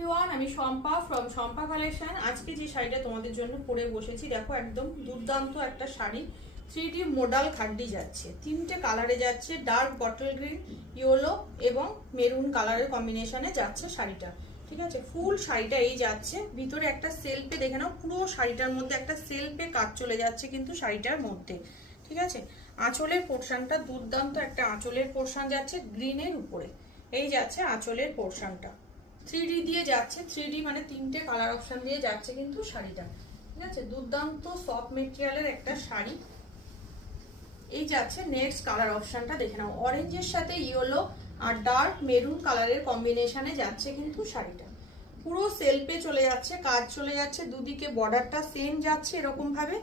Everyone, আমি Shampa from Shampa collection. আজকে যে শাড়িটা তোমাদের জন্য পরে বসেছি, দেখো একদম দুর্দান্ত একটা শাড়ি। 3D মডাল খাড্ডি যাচ্ছে, তিনটে কালারে যাচ্ছে, ডার্ক বটল গ্রিন, ইয়েলো এবং মেরুন কালারের কম্বিনেশনে যাচ্ছে শাড়িটা। ঠিক আছে, ফুল শাড়িটা এই যাচ্ছে, ভিতরে একটা সেলফে দেখে নাও, পুরো শাড়িটার মধ্যে একটা সেলফে কাজ চলে যাচ্ছে কিন্তু শাড়িটার মধ্যে। ঠিক আছে, আঁচলের পোর্শনটা দুর্দান্ত একটা আঁচলের পোর্শন যাচ্ছে গ্রিনের উপরে, এই যাচ্ছে আঁচলের পোর্শনটা। 3D দিয়ে যাচ্ছে, 3D মানে তিনটে কালার অপশন দিয়ে যাচ্ছে কিন্তু শাড়িটা। ঠিক আছে, দুর্দান্ত সফট মেটেরিয়ালের একটা শাড়ি। এই যাচ্ছে নেক্সট কালার অপশনটা দেখে নাও, অরেঞ্জের সাথে ইয়েলো আর ডার্ক মেরুন কালারের কম্বিনেশনে যাচ্ছে কিন্তু শাড়িটা। পুরো সেলফে চলে যাচ্ছে, কাজ চলে যাচ্ছে, দুদিকে বর্ডারটা সেম যাচ্ছে এরকম ভাবে।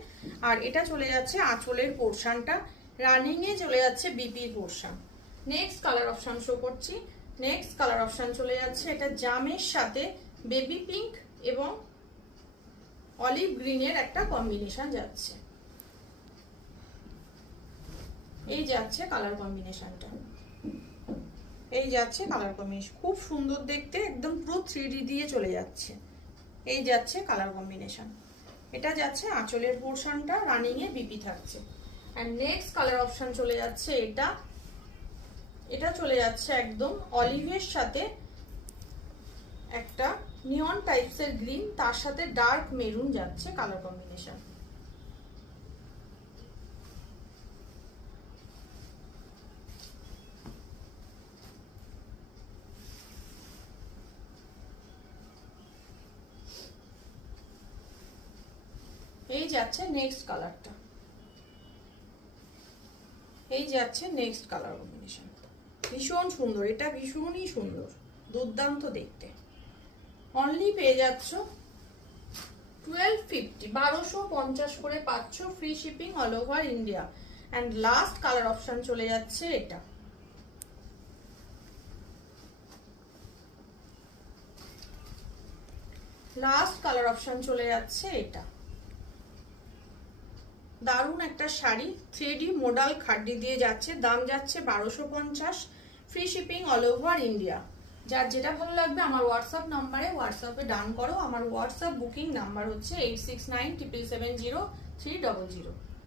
আর এটা চলে যাচ্ছে আঁচলের পোর্শনটা, রানিং এ চলে যাচ্ছে বিপির portion. Next colour option show করছি। নেক্সট কালার অপশন চলে যাচ্ছে, এটা জামের সাথে বেবি পিঙ্ক এবং অলিভ গ্রিনের একটা কম্বিনেশন যাচ্ছে। এই যাচ্ছে কালার কম্বিনেশনটা, এই যাচ্ছে কালার কম্বিনেশন, খুব সুন্দর দেখতে, একদম পুরো 3D দিয়ে চলে যাচ্ছে। এই যাচ্ছে কালার কম্বিনেশন, এটা যাচ্ছে আঁচলের পোর্শনটা, রানিং এ বিপি থাকছে। এন্ড নেক্সট কালার অপশন চলে যাচ্ছে এটা, এটা চলে যাচ্ছে একদম অলিভের সাথে একটা নিয়ন টাইপস এর গ্রিন, তার সাথে ডার্ক মেরুন যাচ্ছে কালার কম্বিনেশন। এই যাচ্ছে নেক্সট কালারটা, এই যাচ্ছে নেক্সট কালার কম্বিনেশন। ভীষণ সুন্দর, এটা ভীষণই সুন্দর, দুর্দান্ত দেখতে। অনলি পেয়ে যাচ্ছ 1250, 1250 করে পাচ্ছ, free shipping all over India. And last colour option চলে যাচ্ছে এটা, লাস্ট কালার অপশন চলে যাচ্ছে এটা। দারুণ একটা শাড়ি, 3D মডাল খাড্ডি দিয়ে যাচ্ছে, দাম যাচ্ছে 1250, free shipping all over India. যার যেটা ভালো লাগবে আমার হোয়াটসঅ্যাপ নাম্বারে হোয়াটসঅ্যাপে ডান করো। আমার হোয়াটসঅ্যাপ বুকিং নাম্বার হচ্ছে 8697770300।